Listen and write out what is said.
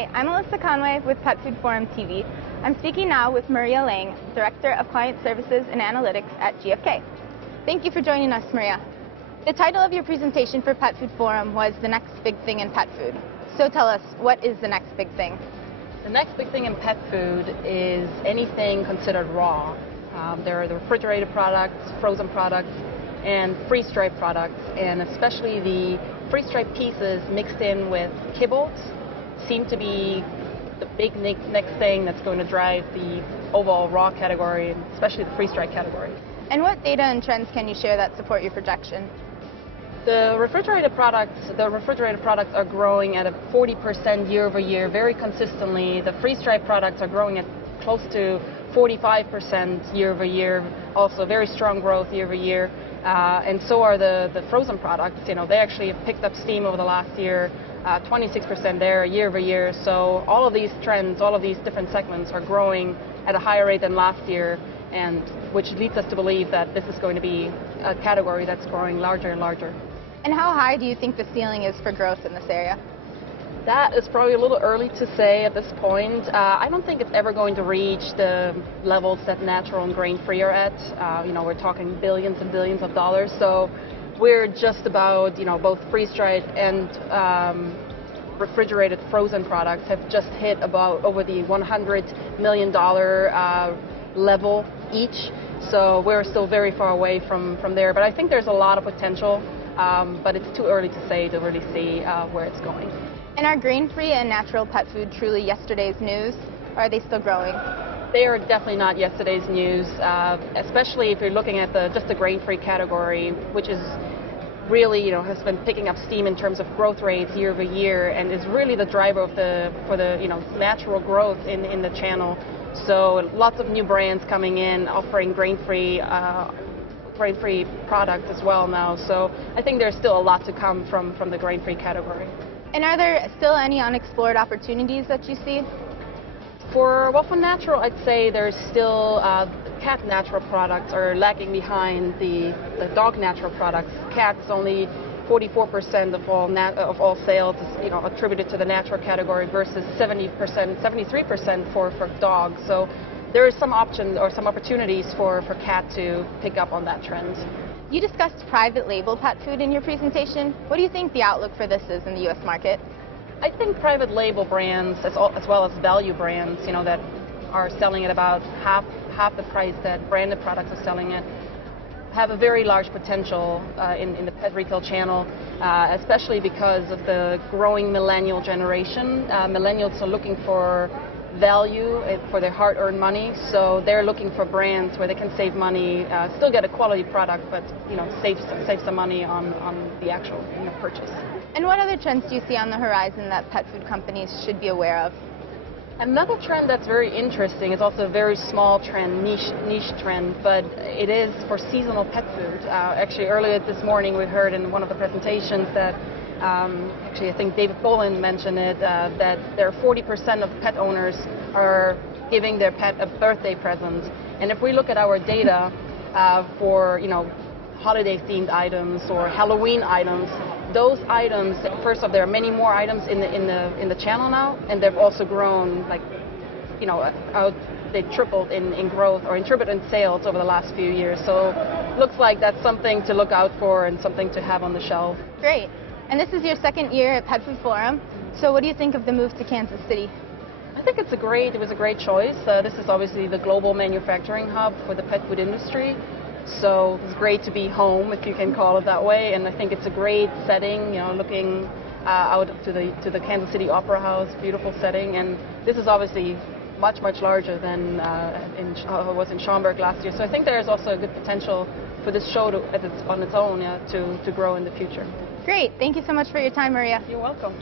Hi, I'm Alyssa Conway with Petfood Forum TV. I'm speaking now with Maria Lange, Director of Client Services and Analytics at GfK. Thank you for joining us, Maria. The title of your presentation for Petfood Forum was The Next Big Thing in Pet Food. So tell us, what is the next big thing? The next big thing in pet food is anything considered raw. There are the refrigerated products, frozen products, and freeze-dried products, and especially the freeze-dried pieces mixed in with kibbles seem to be the big next thing that's going to drive the overall raw category, especially the freeze-dried category. And what data and trends can you share that support your projection? The refrigerated products are growing at a 40% year over year, very consistently. The freeze-dried products are growing at close to 45% year over year, also very strong growth year over year. And so are the frozen products. You know, they actually have picked up steam over the last year, 26% there year over year. So all of these trends, all of these different segments are growing at a higher rate than last year, and which leads us to believe that this is going to be a category that's growing larger and larger. And how high do you think the ceiling is for growth in this area? That is probably a little early to say at this point. I don't think it's ever going to reach the levels that natural and grain-free are at. You know, we're talking billions and billions of dollars. So we're just about, you know, both freeze-dried and refrigerated frozen products have just hit about over the $100 million level each. So we're still very far away from there. But I think there's a lot of potential, but it's too early to say to really see where it's going. And are grain-free and natural pet food truly yesterday's news, or are they still growing? They are definitely not yesterday's news, especially if you're looking at just the grain-free category, which is really, you know, has been picking up steam in terms of growth rates year over year, and is really the driver for the you know, natural growth in the channel. So lots of new brands coming in offering grain-free products as well now. So I think there's still a lot to come from the grain-free category. And are there still any unexplored opportunities that you see? For natural, I'd say there's still cat natural products are lagging behind the dog natural products. Cats only 44% of all sales is, you know, attributed to the natural category versus 73% for dogs. So there is some options or some opportunities for cat to pick up on that trend. You discussed private label pet food in your presentation. What do you think the outlook for this is in the U.S. market? I think private label brands, as well as value brands, you know, that are selling at about half the price that branded products are selling at, have a very large potential in the pet retail channel, especially because of the growing millennial generation. Millennials are looking for value for their hard-earned money, so they're looking for brands where they can save money, still get a quality product, but, you know, save some money on the actual, you know, purchase. And what other trends do you see on the horizon that pet food companies should be aware of? Another trend that's very interesting is also a very small trend, niche trend, but it is for seasonal pet food. Actually, earlier this morning we heard in one of the presentations that actually, I think David Bolin mentioned it, that there are 40% of pet owners are giving their pet a birthday present. And if we look at our data for, you know, holiday-themed items or Halloween items, those items, first off, there are many more items in the channel now, and they've also grown, like, you know, they tripled in growth or tripled in sales over the last few years. So looks like that's something to look out for and something to have on the shelf. Great. And this is your second year at Petfood Forum, so what do you think of the move to Kansas City? I think it was a great choice. This is obviously the global manufacturing hub for the pet food industry, so it's great to be home, if you can call it that way, and I think it's a great setting, you know, looking out to the Kansas City Opera House, beautiful setting, and this is obviously much larger than was in Schaumburg last year, so I think there's also a good potential for this show on its own to grow in the future. Great. Thank you so much for your time, Maria. You're welcome.